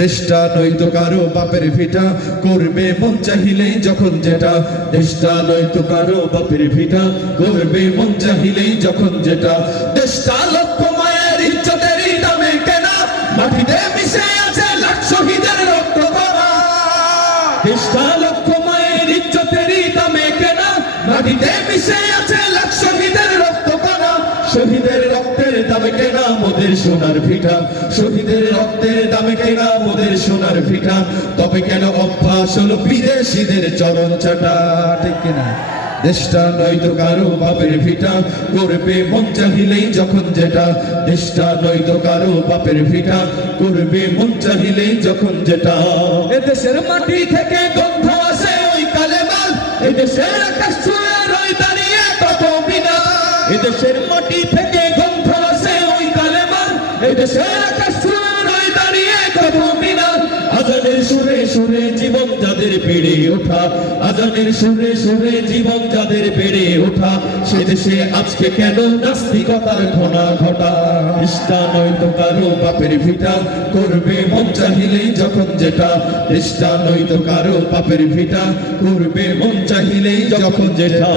দেশটা নয়তো কারো বাপের ভিটা, করবে মন চাহিলেই যখন যেটা। দেশটা নয়তো কারো বাপের ভিটা, করবে মন চাহিলেই যখন যেটা। দেশটা লক্ষ মায়ের ইজ্জতেরই দামে কেনা, মাটিতে মিশে আছে লাখ শহীদের রক্ত কণা। দেশটা লক্ষ মায়ের ইজ্জতেরই দামে কেনা, মাটিতে মিশে আছে লাখ শহীদের রক্ত কণা। শহীদের রক্তের দামে কেনা মোদের সোনার ভিটা, শহীদের রক্তের দামে কেনা মোদের সোনার ভিটা। তবে কেন অভ্যাস হলো বিদেশিদের চরণ চাটা, ঠিক কিনা? দেশটা নয়তো কারো বাপের ভিটা, করবে মন চাহিলেই যখন যেটা। দেশটা নয়তো কারো বাপের ভিটা, করবে মন চাহিলেই যখন যেটা। এদেশের মাটি থেকে গন্ধ আসে ওই কালেমার, এদেশের আকাশ ছুঁয়ে রই দাঁড়িয়ে কত বিনা। এদেশের মাটি থেকে গন্ধ আসে ওই কালেমার, এদেশের আকাশ ছুঁয়ে রই দাঁড়িয়ে কত বিনা। আজানের সুরে সুরে জীবন যাদের বেড়ে ওঠা, আজানের সুরে সুরে জীবন যাদের বেড়ে ওঠা। সে দেশে আজকে কেন নাস্তিকতার ঘনা ঘটা। দেশটা নয়তো কারো বাপের ভিটা, করবে মন চাহিলেই যখন যেটা। দেশটা নয়তো কারো বাপের ভিটা, করবে মন চাহিলেই যখন যেটা।